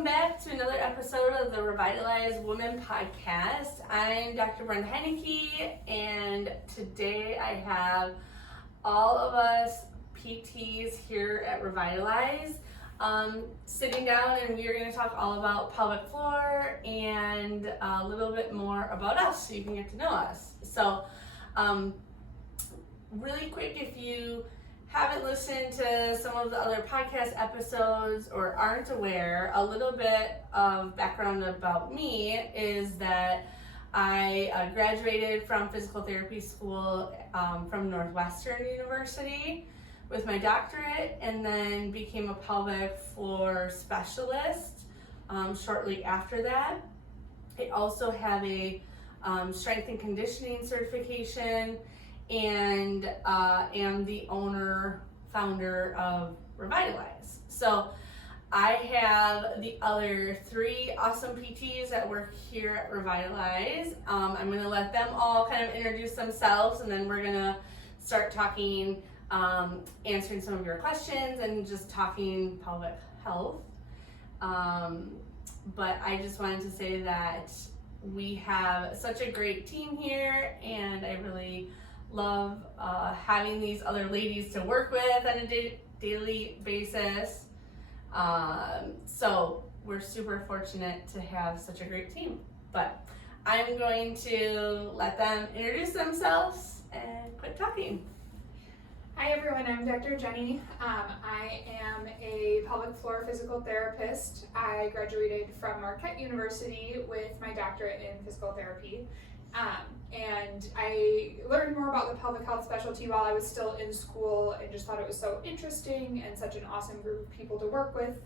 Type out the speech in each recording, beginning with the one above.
Welcome back to another episode of the Revitalize Woman Podcast. I'm Dr. Brenda, and today I have all of us PTs here at Revitalize sitting down, and we are going to talk all about pelvic floor and a little bit more about us so you can get to know us. So really quick, if you haven't listened to some of the other podcast episodes or aren't aware, a little bit of background about me is that I graduated from physical therapy school from Northwestern University with my doctorate, and then became a pelvic floor specialist shortly after that. I also have a strength and conditioning certification, and am the founder of Revitalize. So I have the other 3 awesome PTs that work here at Revitalize. I'm going to let them all kind of introduce themselves, and then we're going to start talking, answering some of your questions and just talking pelvic health. But I just wanted to say that we have such a great team here, and I really love having these other ladies to work with on a daily basis. So we're super fortunate to have such a great team. But I'm going to let them introduce themselves and quit talking. Hi everyone, I'm Dr. Jennie. I am a pelvic floor physical therapist. I graduated from Marquette University with my doctorate in physical therapy. And I learned more about the pelvic health specialty while I was still in school, and just thought it was so interesting and such an awesome group of people to work with,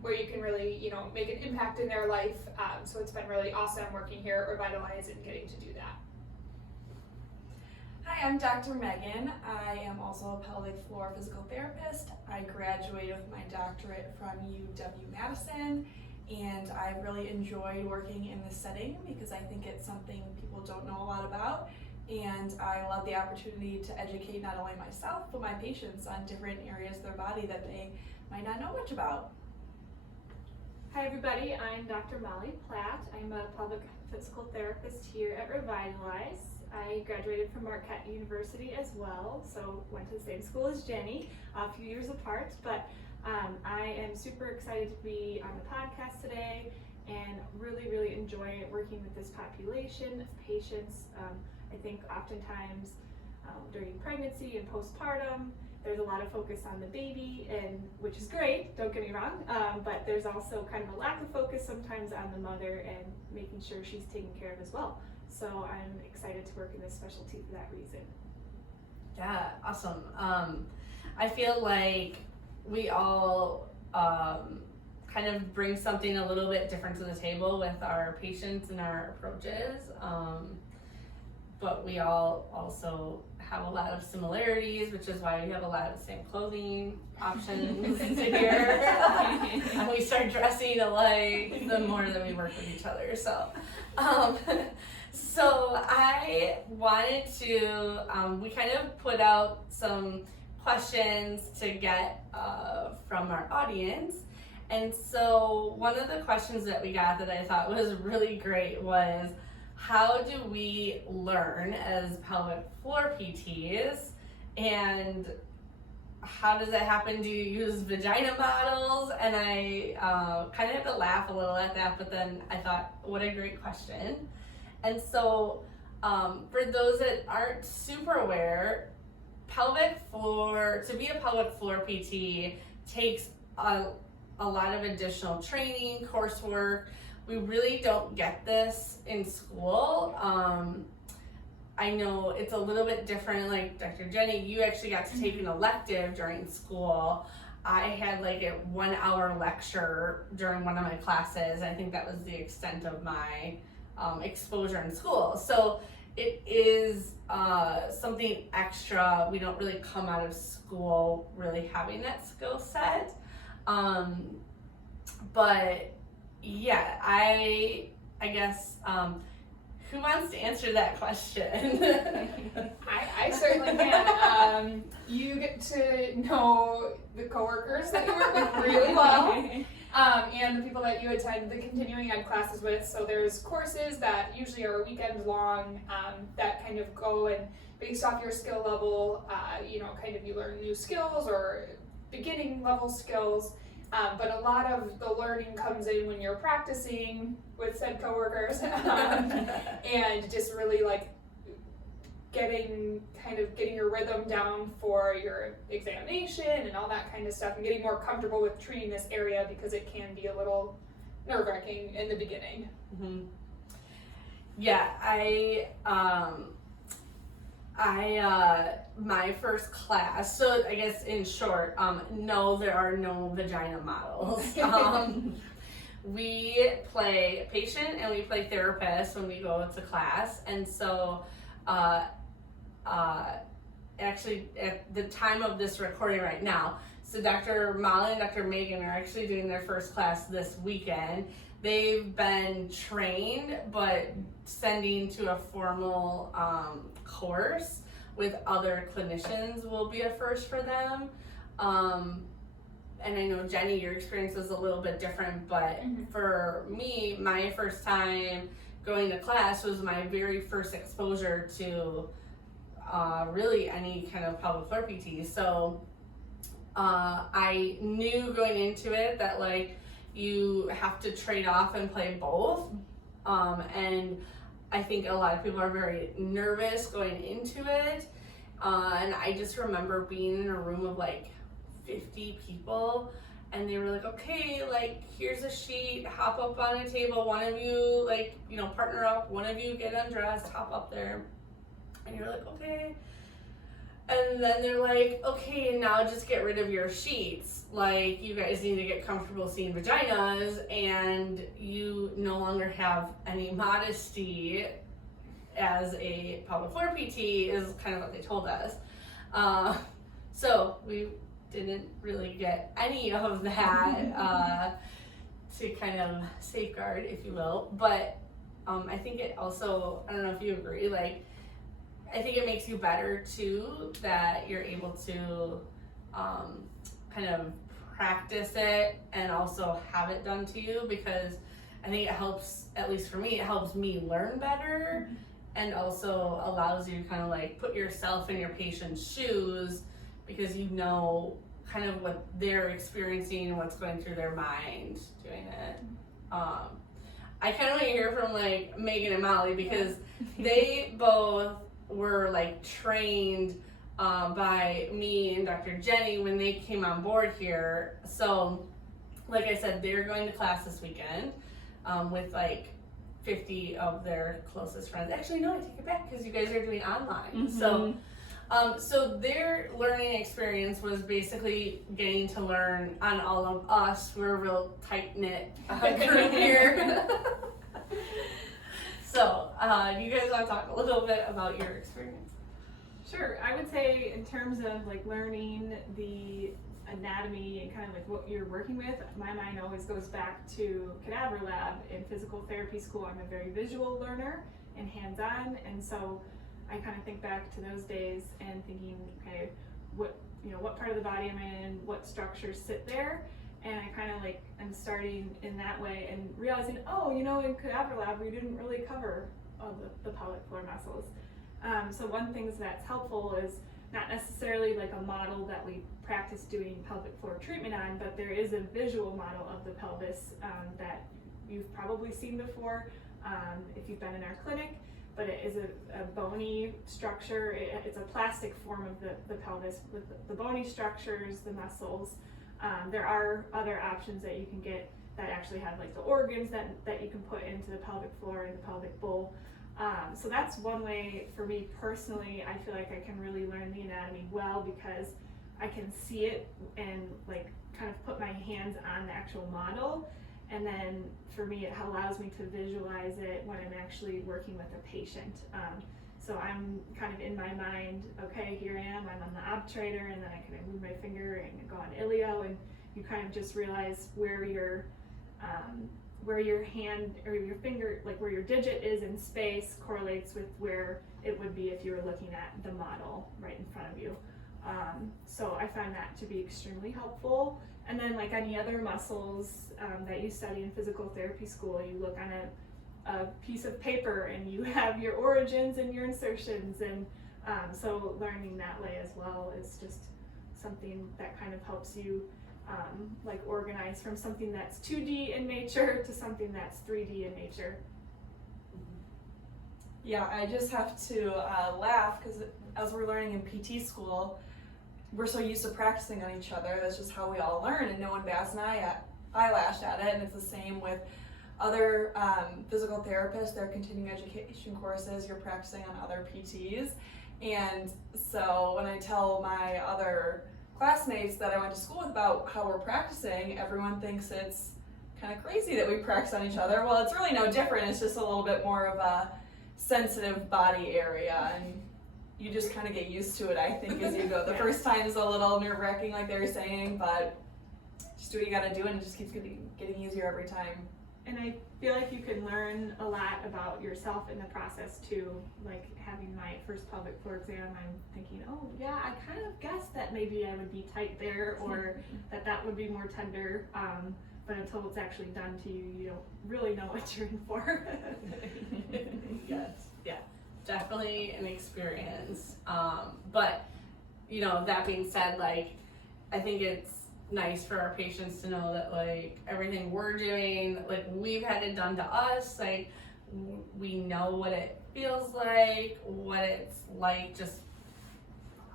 where you can really, make an impact in their life. So it's been really awesome working here at Revitalize and getting to do that. Hi, I'm Dr. Megan. I am also a pelvic floor physical therapist. I graduated with my doctorate from UW-Madison, and I really enjoyed working in this setting because I think it's something people don't know a lot about, and I love the opportunity to educate not only myself but my patients on different areas of their body that they might not know much about. Hi everybody, I'm Dr. Platt. I'm a pelvic physical therapist here at Revitalize. I graduated from Marquette University as well, so went to the same school as Jennie, a few years apart, but I am super excited to be on the podcast today and really enjoy working with this population of patients. I think oftentimes during pregnancy and postpartum, there's a lot of focus on the baby, and which is great, don't get me wrong, but there's also kind of a lack of focus sometimes on the mother and making sure she's taken care of as well. So I'm excited to work in this specialty for that reason. Yeah, awesome. I feel like we all kind of bring something a little bit different to the table with our patients and our approaches, but we all also have a lot of similarities, which is why we have a lot of the same clothing options here. And we start dressing alike the more that we work with each other. So I wanted to, we kind of put out some questions to get from our audience. And so one of the questions that we got that I thought was really great was, how do we learn as pelvic floor PTs, and how does that happen? Do you use vagina models? And I kind of had to laugh a little at that, but then I thought, what a great question. And so for those that aren't super aware, to be a pelvic floor PT takes a lot of additional training, coursework. We really don't get this in school. I know it's a little bit different, like Dr. Jennie, you actually got to take an elective during school. I had like a 1-hour lecture during one of my classes. I think that was the extent of my exposure in school. So it is something extra. We don't really come out of school really having that skill set. But yeah, I guess, who wants to answer that question? I certainly can. You get to know the coworkers that you work with really well. and the people that you attend the continuing ed classes with. So there's courses that usually are weekend long that kind of go and based off your skill level, kind of you learn new skills or beginning level skills. But a lot of the learning comes in when you're practicing with said coworkers and just really like getting your rhythm down for your examination and all that kind of stuff, and getting more comfortable with treating this area because it can be a little nerve-wracking in the beginning. Mm-hmm. Yeah, my first class, so I guess in short, no, there are no vagina models. We play patient and we play therapist when we go to class, and so actually at the time of this recording right now, so Dr. Molly and Dr. Megan are actually doing their first class this weekend. They've been trained, but sending to a formal course with other clinicians will be a first for them. And I know, Jennie, your experience was a little bit different, but for me, my first time going to class was my very first exposure to really any kind of pelvic floor PT. So I knew going into it that like you have to trade off and play both. And I think a lot of people are very nervous going into it. And I just remember being in a room of like 50 people, and they were like, okay, like here's a sheet, hop up on a table, one of you like, partner up, one of you get undressed, hop up there. And you're like, okay. And then they're like, okay, now just get rid of your sheets. Like, you guys need to get comfortable seeing vaginas, and you no longer have any modesty as a pelvic floor PT, is kind of what they told us. So we didn't really get any of that to kind of safeguard, if you will. But I think it also, I don't know if you agree, like, I think it makes you better too, that you're able to kind of practice it and also have it done to you, because I think it helps, at least for me, it helps me learn better, and also allows you to kind of like put yourself in your patient's shoes, because you know kind of what they're experiencing and what's going through their mind doing it. I kind of want to hear from like Megan and Molly, because they both were like trained by me and Dr. Jennie when they came on board here. So like I said, they're going to class this weekend with like 50 of their closest friends. Actually, no, I take it back, because you guys are doing online. So their learning experience was basically getting to learn on all of us. We're a real tight-knit group here. So, do you guys want to talk a little bit about your experience? Sure. I would say in terms of like learning the anatomy and kind of like what you're working with, my mind always goes back to cadaver lab in physical therapy school. I'm a very visual learner and hands-on, and so I kind of think back to those days and thinking, okay, what part of the body am I in? What structures sit there? And I kind of like am starting in that way and realizing, in cadaver lab we didn't really cover all the pelvic floor muscles. So one thing that's helpful is not necessarily like a model that we practice doing pelvic floor treatment on, but there is a visual model of the pelvis that you've probably seen before if you've been in our clinic. But it is a bony structure. It's a plastic form of the pelvis with the bony structures, the muscles. There are other options that you can get that actually have like the organs that you can put into the pelvic floor and the pelvic bowl. So that's one way for me personally. I feel like I can really learn the anatomy well, because I can see it and like kind of put my hands on the actual model. And then for me, it allows me to visualize it when I'm actually working with a patient. So I'm kind of in my mind, okay, here I am, I'm on the obturator, and then I kind of move my finger and go on ilio, and you kind of just realize where your hand or your finger, like where your digit is in space, correlates with where it would be if you were looking at the model right in front of you. So I find that to be extremely helpful. And then like any other muscles that you study in physical therapy school, you look on a piece of paper and you have your origins and your insertions, and so learning that way as well is just something that kind of helps you like organize from something that's 2D in nature to something that's 3D in nature. Yeah, I just have to laugh because as we're learning in PT school, we're so used to practicing on each other. That's just how we all learn, and no one bats an eyelash at it. And it's the same with other physical therapists, their continuing education courses, you're practicing on other PTs. And so when I tell my other classmates that I went to school with about how we're practicing, everyone thinks it's kind of crazy that we practice on each other. Well, it's really no different. It's just a little bit more of a sensitive body area, and you just kind of get used to it, I think, as you go. The first time is a little nerve-wracking, like they were saying, but just do what you gotta do, and it just keeps getting easier every time. And I feel like you can learn a lot about yourself in the process too. Like having my first pelvic floor exam, I'm thinking, oh yeah, I kind of guessed that maybe I would be tight there, or that would be more tender. But until it's actually done to you, you don't really know what you're in for. Yes, yeah, definitely an experience. But you know, that being said, like I think it's nice for our patients to know that like everything we're doing, like we've had it done to us, like we know what it feels like, what it's like just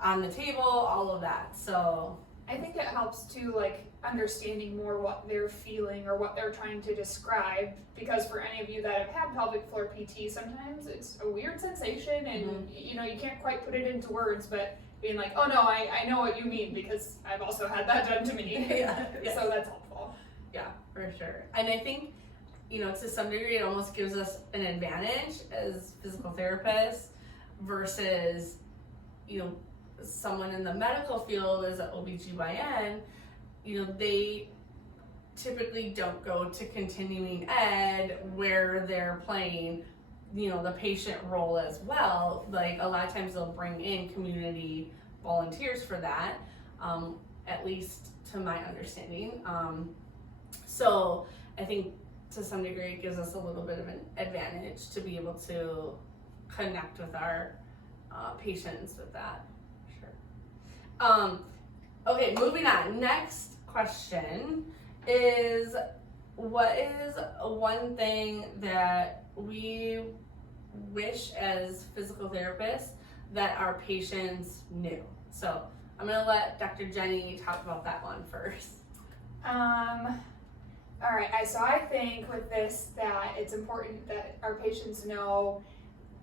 on the table, all of that. So I think it helps too, like understanding more what they're feeling or what they're trying to describe, because for any of you that have had pelvic floor PT, sometimes it's a weird sensation and you know, you can't quite put it into words, but being like, oh no, I know what you mean because I've also had that done to me. Yeah, yes. So that's helpful. Yeah, for sure. And I think, you know, to some degree it almost gives us an advantage as physical therapists versus, you know, someone in the medical field as an OBGYN. You know, they typically don't go to continuing ed where they're playing, you know, the patient role as well. Like a lot of times they'll bring in community volunteers for that, at least to my understanding. So I think to some degree it gives us a little bit of an advantage to be able to connect with our patients with that. Sure. Okay, moving on. Next question is, what is one thing that we wish as physical therapists that our patients knew? So I'm gonna let Dr. Jennie talk about that one first. All right, so I think with this that it's important that our patients know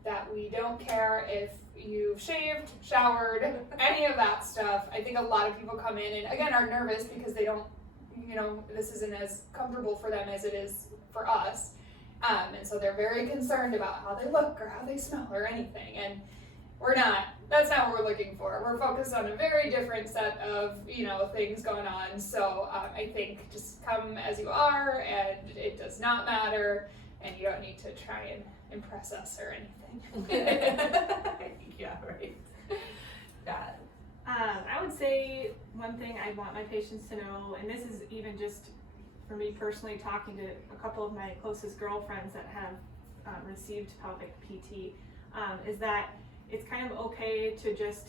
that we don't care if you've shaved, showered, any of that stuff. I think a lot of people come in and again are nervous because they don't, you know, this isn't as comfortable for them as it is for us. And so they're very concerned about how they look or how they smell or anything. And that's not what we're looking for. We're focused on a very different set of, you know, things going on. So I think just come as you are, and it does not matter, and you don't need to try and impress us or anything. Yeah, right. Yeah. I would say one thing I want my patients to know, and this is even just for me personally, talking to a couple of my closest girlfriends that have received pelvic PT, is that it's kind of okay to just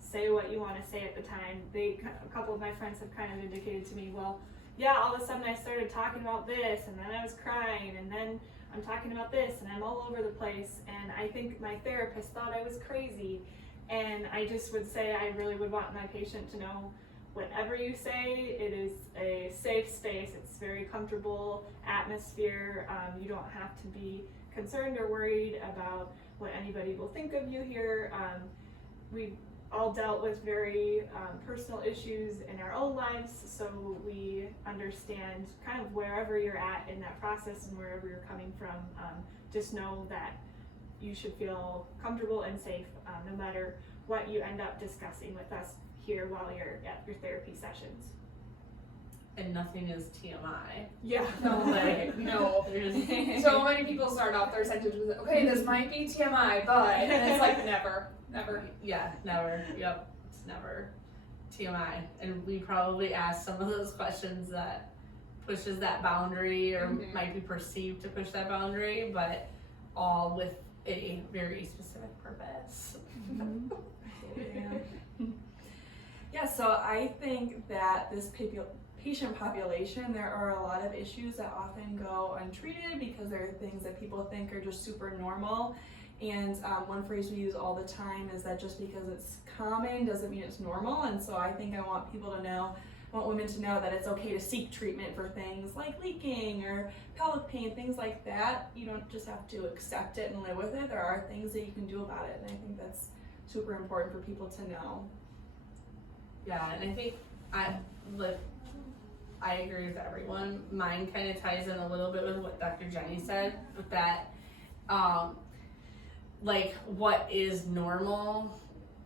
say what you want to say at the time. A couple of my friends have kind of indicated to me, well, yeah, all of a sudden I started talking about this, and then I was crying, and then I'm talking about this, and I'm all over the place, and I think my therapist thought I was crazy. And I just would say I really would want my patient to know, whatever you say, it is a safe space. It's very comfortable atmosphere. You don't have to be concerned or worried about what anybody will think of you here. We've all dealt with very personal issues in our own lives, so we understand kind of wherever you're at in that process and wherever you're coming from. Just know that you should feel comfortable and safe no matter what you end up discussing with us here while you're at your therapy sessions. And nothing is TMI. Yeah, Like, no. there's So many people start off their sentence with, okay, this might be TMI, but, and it's like never. Yeah, never. Yep, it's never. TMI, and we probably ask some of those questions that pushes that boundary or might be perceived to push that boundary, but all with a very specific purpose. Yeah, so I think that this patient population, there are a lot of issues that often go untreated because there are things that people think are just super normal. And one phrase we use all the time is that just because it's common doesn't mean it's normal. And so I think I want women to know that it's okay to seek treatment for things like leaking or pelvic pain, things like that. You don't just have to accept it and live with it. There are things that you can do about it, and I think that's super important for people to know. Yeah, and I think I agree with everyone. Mine kind of ties in a little bit with what Dr. Jennie said, with that like what is normal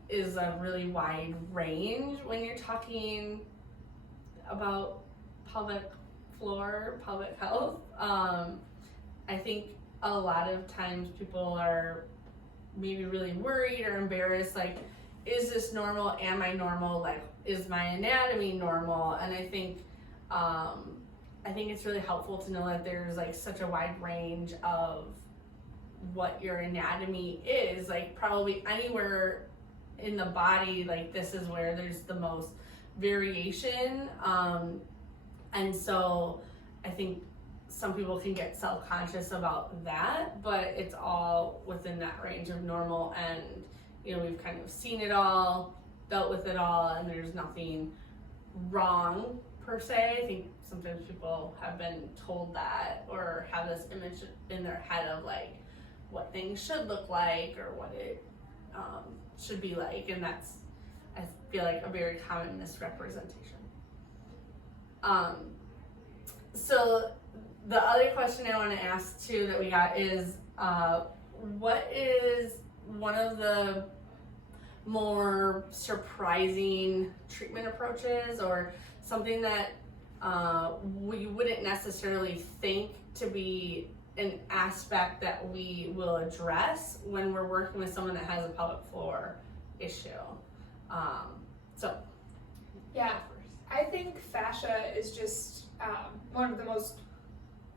is a really wide range when you're talking about pelvic floor, pelvic health. I think a lot of times people are maybe really worried or embarrassed, like, is this normal? Am I normal? Like, is my anatomy normal? And I think it's really helpful to know that there's like such a wide range of what your anatomy is. Like, probably anywhere in the body, like, this is where there's the most variation. And so I think some people can get self-conscious about that, but it's all within that range of normal. And we've kind of seen it all, dealt with it all, and there's nothing wrong per se. I think sometimes people have been told that or have this image in their head of like what things should look like or what it should be like, and that's, I feel like, a very common misrepresentation. So the other question I want to ask too that we got is, what is one of the more surprising treatment approaches, or something that we wouldn't necessarily think to be an aspect that we will address when we're working with someone that has a pelvic floor issue? Yeah, I think fascia is just one of the most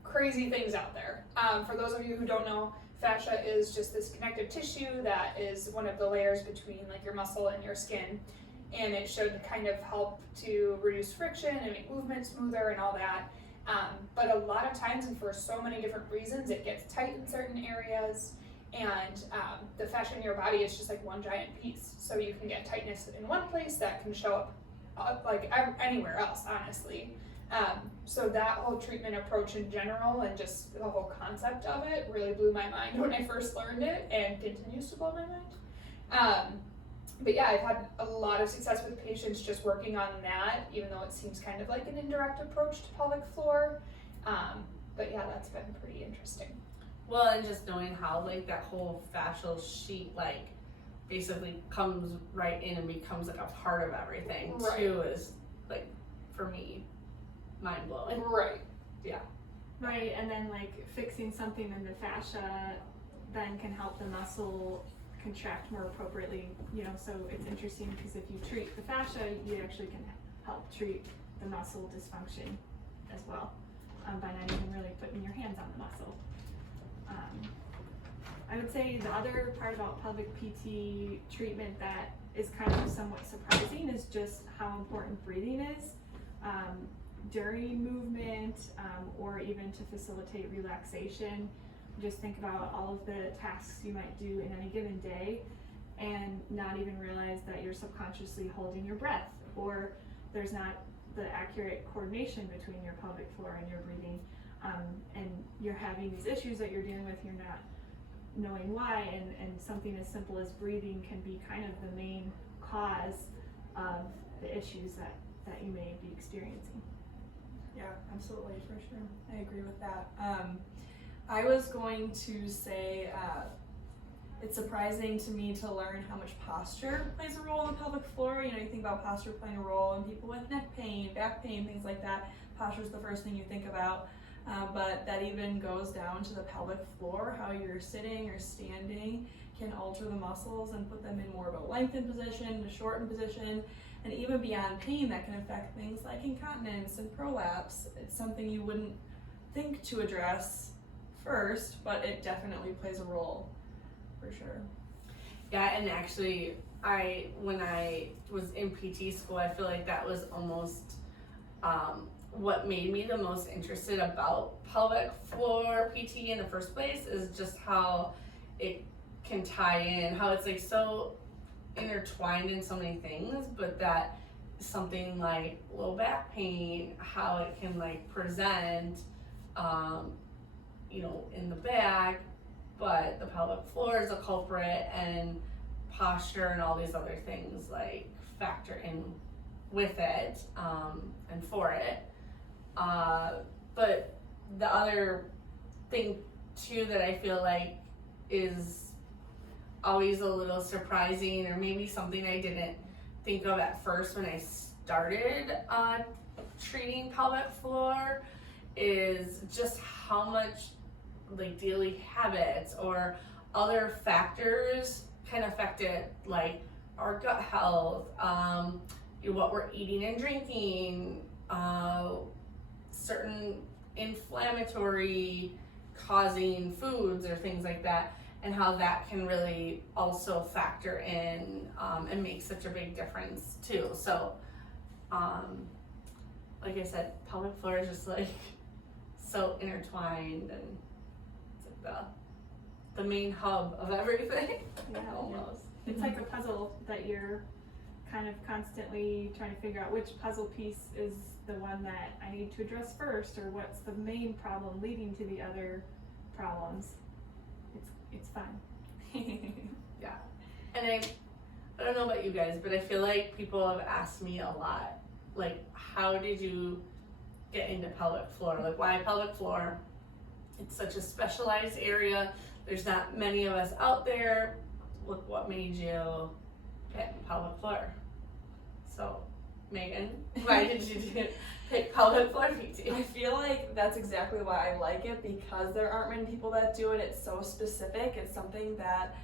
crazy things out there. For those of you who don't know, fascia is just this connective tissue that is one of the layers between like your muscle and your skin, and it should kind of help to reduce friction and make movement smoother and all that. But a lot of times, and for so many different reasons, it gets tight in certain areas, and the fascia in your body is just like one giant piece. So you can get tightness in one place that can show up like anywhere else, honestly. So that whole treatment approach in general and just the whole concept of it really blew my mind when I first learned it, and continues to blow my mind. But yeah, I've had a lot of success with patients just working on that, even though it seems kind of like an indirect approach to pelvic floor. But yeah, that's been pretty interesting. Well, and just knowing how like that whole fascial sheet like basically comes right in and becomes like a part of everything too is like, for me, mind blowing. Right. Yeah. Right, and then like fixing something in the fascia then can help the muscle contract more appropriately, so it's interesting because if you treat the fascia, you actually can help treat the muscle dysfunction as well, by not even really putting your hands on the muscle. I would say the other part about pelvic PT treatment that is kind of somewhat surprising is just how important breathing is during movement, or even to facilitate relaxation. Just think about all of the tasks you might do in any given day and not even realize that you're subconsciously holding your breath, or there's not the accurate coordination between your pelvic floor and your breathing, and you're having these issues that you're dealing with, you're not knowing why, and something as simple as breathing can be kind of the main cause of the issues that you may be experiencing. Yeah, absolutely, for sure. I agree with that. I was going to say it's surprising to me to learn how much posture plays a role in the pelvic floor. You think about posture playing a role in people with neck pain, back pain, things like that. Posture is the first thing you think about, but that even goes down to the pelvic floor. How you're sitting or standing can alter the muscles and put them in more of a lengthened position, a shortened position. And even beyond pain, that can affect things like incontinence and prolapse. It's something you wouldn't think to address first, but it definitely plays a role, for sure. Yeah, and actually, when I was in PT school, I feel like that was almost what made me the most interested about pelvic floor PT in the first place, is just how it can tie in, how it's like so intertwined in so many things, but that something like low back pain, how it can like present, in the back, but the pelvic floor is a culprit, and posture and all these other things like factor in with it, and for it. But the other thing too that I feel like is always a little surprising, or maybe something I didn't think of at first when I started treating pelvic floor, is just how much like daily habits or other factors can affect it, like our gut health, what we're eating and drinking, certain inflammatory causing foods or things like that, and how that can really also factor in and make such a big difference too. So like I said, pelvic floor is just like so intertwined, and it's like the main hub of everything. Yeah, almost. it's like a puzzle that you're kind of constantly trying to figure out which puzzle piece is the one that I need to address first, or what's the main problem leading to the other problems. It's fun. Yeah, and I don't know about you guys, but I feel like people have asked me a lot, like, how did you get into pelvic floor? Like, why pelvic floor? It's such a specialized area. There's not many of us out there. Look, what made you pick pelvic floor? So, Megan, why did you pick pelvic floor PT? I feel like that's exactly why I like it, because there aren't many people that do it. It's so specific. It's something that,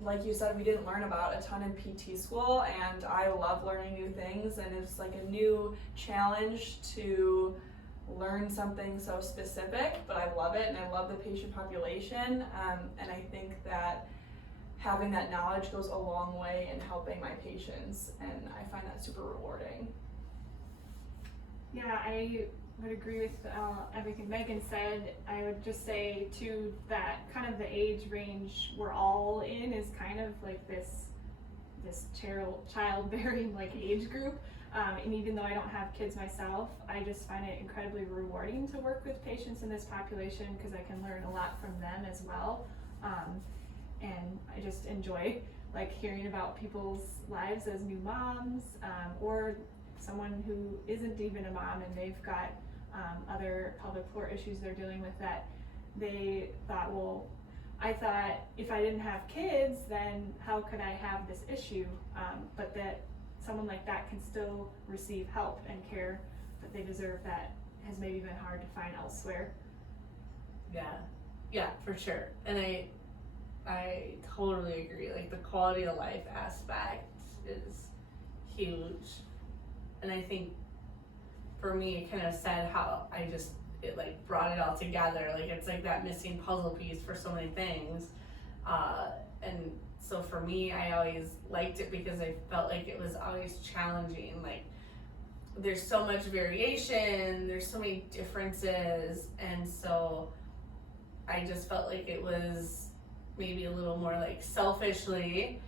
like you said, we didn't learn about a ton in PT school, and I love learning new things, and it's like a new challenge to learn something so specific, but I love it, and I love the patient population, and I think that having that knowledge goes a long way in helping my patients, and I find that super rewarding. Yeah, I would agree with everything Megan said. I would just say too that kind of the age range we're all in is kind of like this childbearing like age group. And even though I don't have kids myself, I just find it incredibly rewarding to work with patients in this population, because I can learn a lot from them as well. And I just enjoy like hearing about people's lives as new moms, or someone who isn't even a mom and they've got other pelvic floor issues they're dealing with, that they thought, well, I thought if I didn't have kids, then how could I have this issue? But that someone like that can still receive help and care that they deserve, that has maybe been hard to find elsewhere. Yeah, for sure. And I totally agree. Like, the quality of life aspect is huge. And I think for me, it kind of said how it like brought it all together. Like, it's like that missing puzzle piece for so many things. And so for me, I always liked it because I felt like it was always challenging. Like, there's so much variation, there's so many differences, and so I just felt like it was maybe a little more like selfishly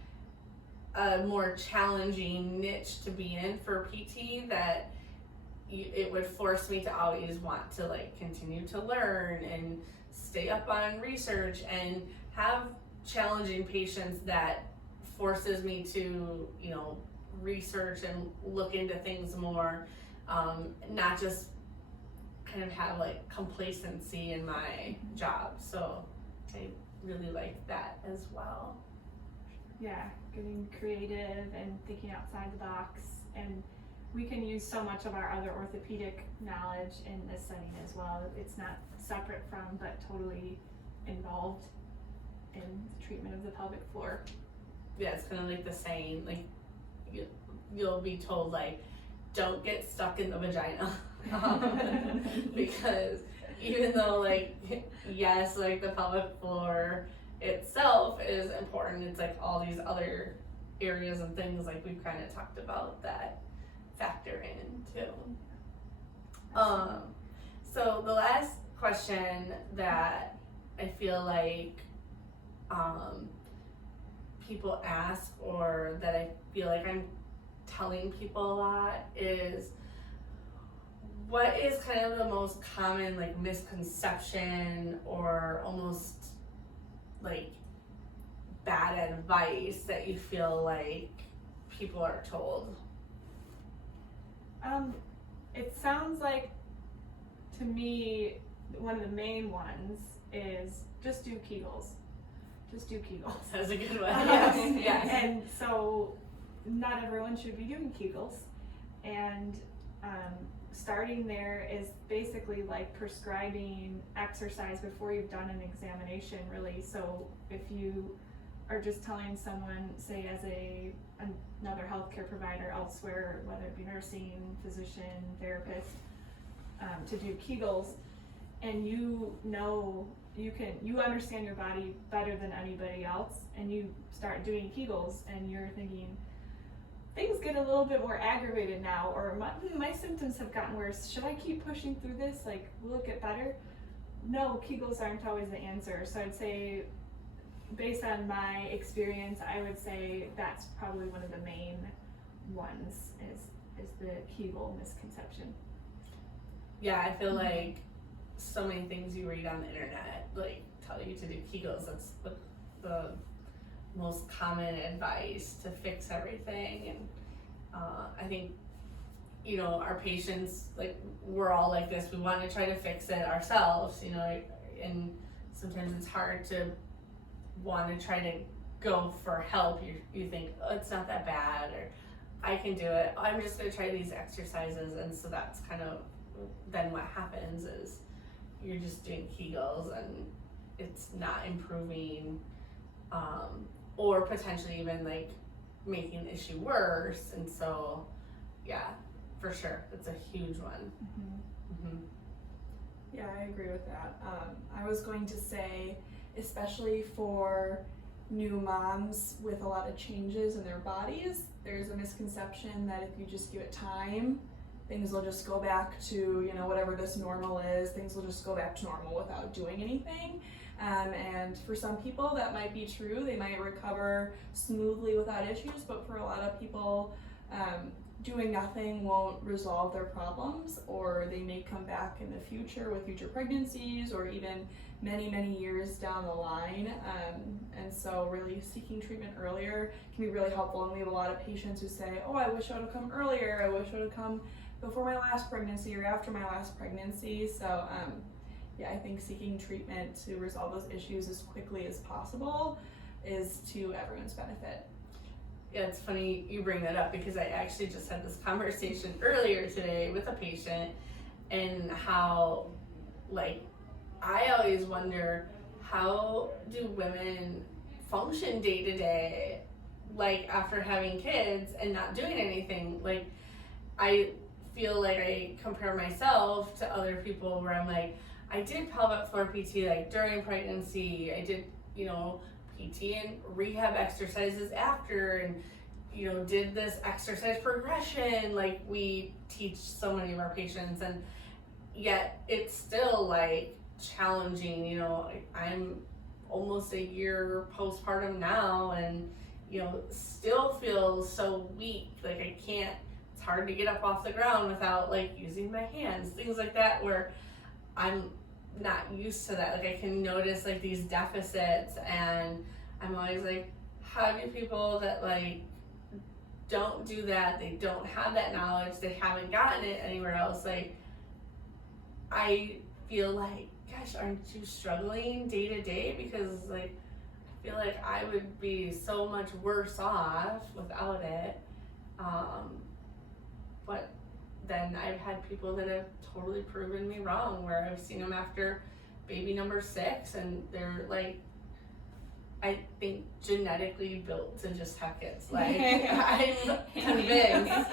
a more challenging niche to be in for PT, that it would force me to always want to like continue to learn and stay up on research and have challenging patients that forces me to, research and look into things more, not just kind of have like complacency in my job. So I really like that as well. Yeah, getting creative and thinking outside the box, and we can use so much of our other orthopedic knowledge in this setting as well. It's not separate from, but totally involved in the treatment of the pelvic floor. Yeah, it's kind of like the saying, like, you'll be told like, don't get stuck in the vagina. Because even though like, yes, like the pelvic floor itself is important, it's like all these other areas and things like we've kind of talked about that factor in too. So the last question that I feel like people ask, or that I feel like I'm telling people a lot, is what is kind of the most common like misconception or almost like bad advice that you feel like people are told? It sounds like, to me, one of the main ones is just do Kegels. Just do Kegels. That's a good one. Yes. Yes. And so not everyone should be doing Kegels. And starting there is basically like prescribing exercise before you've done an examination, really. So if you are just telling someone, say as another healthcare provider elsewhere, whether it be nursing, physician, therapist, to do Kegels, and you know you understand your body better than anybody else, and you start doing Kegels and you're thinking, things get a little bit more aggravated now, or my symptoms have gotten worse, should I keep pushing through this, like will it get better? No, Kegels aren't always the answer. So I'd say, based on my experience, I would say that's probably one of the main ones, is the Kegel misconception. Yeah, I feel like so many things you read on the internet like tell you to do Kegels. That's the most common advice to fix everything. And I think, you know, our patients, like, we're all like this. We want to try to fix it ourselves, you know, and sometimes it's hard to want to try to go for help. You think, oh, it's not that bad, or I can do it. I'm just going to try these exercises. And so that's kind of then what happens is you're just doing Kegels and it's not improving, or potentially even like making the issue worse. And so, yeah, for sure, it's a huge one. Yeah, I agree with that. I was going to say, especially for new moms with a lot of changes in their bodies, there's a misconception that if you just give it time, things will just go back to, you know, whatever this normal is, things will just go back to normal without doing anything. And for some people that might be true, they might recover smoothly without issues, but for a lot of people, doing nothing won't resolve their problems, or they may come back in the future with future pregnancies, or even many, many years down the line. And so really seeking treatment earlier can be really helpful. And we have a lot of patients who say, oh, I wish I would have come earlier. I wish I would have come before my last pregnancy or after my last pregnancy. So yeah, I think seeking treatment to resolve those issues as quickly as possible is to everyone's benefit. Yeah, it's funny you bring that up, because I actually just had this conversation earlier today with a patient, and how, like, I always wonder, how do women function day to day, like after having kids and not doing anything? Like, I feel like I compare myself to other people where I'm like, I did pelvic floor PT like during pregnancy, I did, you know, PT and rehab exercises after, and, you know, did this exercise progression like we teach so many of our patients, and yet it's still like challenging. You know, I'm almost a year postpartum now, and, you know, still feel so weak, like I can't, it's hard to get up off the ground without like using my hands, things like that, where I'm not used to that. Like I can notice like these deficits, and I'm always like, how do people that like don't do that, they don't have that knowledge, they haven't gotten it anywhere else, like I feel like, gosh, aren't you struggling day to day? Because like I feel like I would be so much worse off without it. But then I've had people that have totally proven me wrong, where I've seen them after baby number 6 and they're like I think, genetically built to just have kids. Like, I'm convinced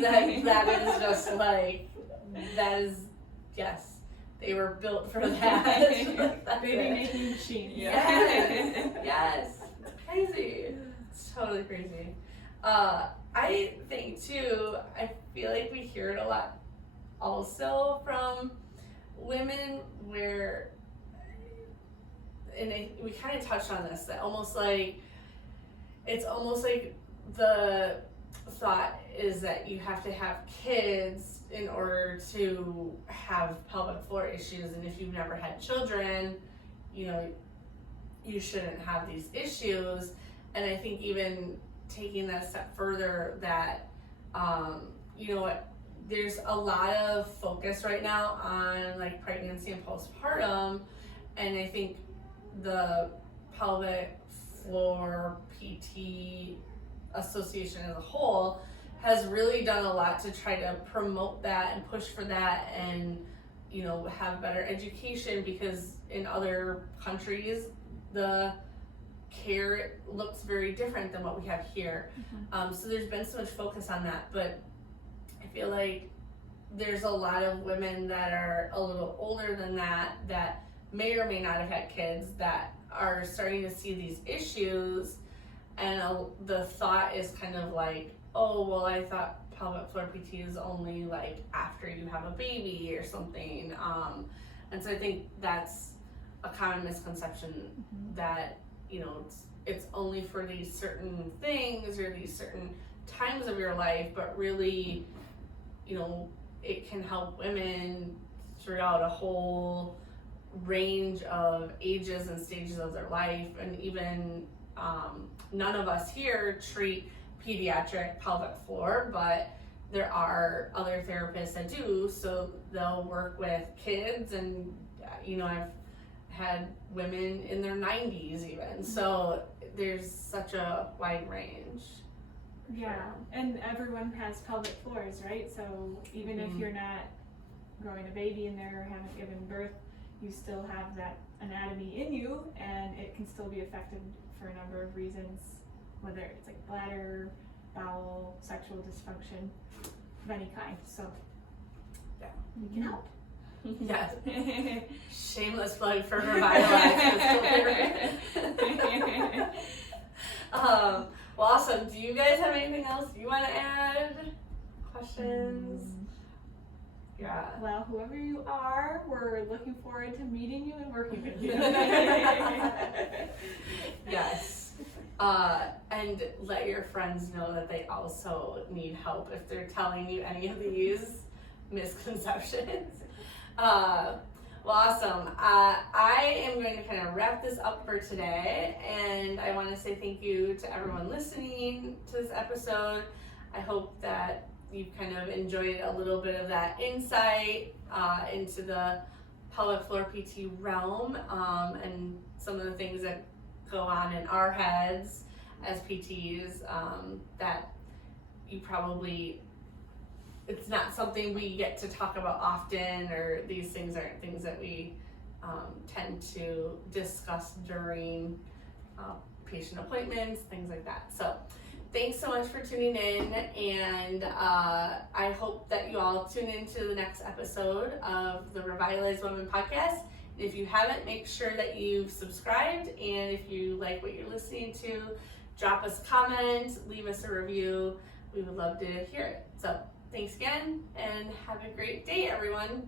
that is just like, that is, yes, they were built for that. Like, Baby making machine. Yes, it's crazy. It's totally crazy. I think too, I feel like we hear it a lot also from women where, and we kind of touched on this, that it's almost like the thought is that you have to have kids in order to have pelvic floor issues, and if you've never had children, you know, you shouldn't have these issues. And I think even taking that a step further, that you know what, there's a lot of focus right now on like pregnancy and postpartum, and I think the Pelvic Floor PT Association as a whole has really done a lot to try to promote that and push for that, and you know, have better education, because in other countries the care looks very different than what we have here. So there's been so much focus on that, but I feel like there's a lot of women that are a little older than that may or may not have had kids that are starting to see these issues, and the thought is kind of like, oh, well, I thought pelvic floor PT is only like after you have a baby or something, and so I think that's a common misconception, that you know, it's only for these certain things or these certain times of your life, but really, you know, it can help women throughout a whole range of ages and stages of their life. And even none of us here treat pediatric pelvic floor, but there are other therapists that do, so they'll work with kids, and you know, I've had women in their 90s even, so there's such a wide range. Yeah, and everyone has pelvic floors, right? So even if you're not growing a baby in there or haven't given birth, you still have that anatomy in you, and it can still be affected for a number of reasons, whether it's like bladder, bowel, sexual dysfunction of any kind. So yeah, we can help. Yes. Shameless plug for Revitalize Woman. Well, awesome. Do you guys have anything else you want to add? Questions? Yeah. Well, whoever you are, we're looking forward to meeting you and working with you. Yes. And let your friends know that they also need help if they're telling you any of these misconceptions. Well, awesome. I am going to kind of wrap this up for today, and I want to say thank you to everyone listening to this episode. I hope that you kind of enjoyed a little bit of that insight into the pelvic floor PT realm, and some of the things that go on in our heads as PTs, that you probably, it's not something we get to talk about often, or these things aren't things that we tend to discuss during patient appointments, things like that. So thanks so much for tuning in, and I hope that you all tune into the next episode of the Revitalize Woman Podcast. If you haven't, make sure that you've subscribed, and if you like what you're listening to, drop us a comment, leave us a review. We would love to hear it. So thanks again, and have a great day, everyone.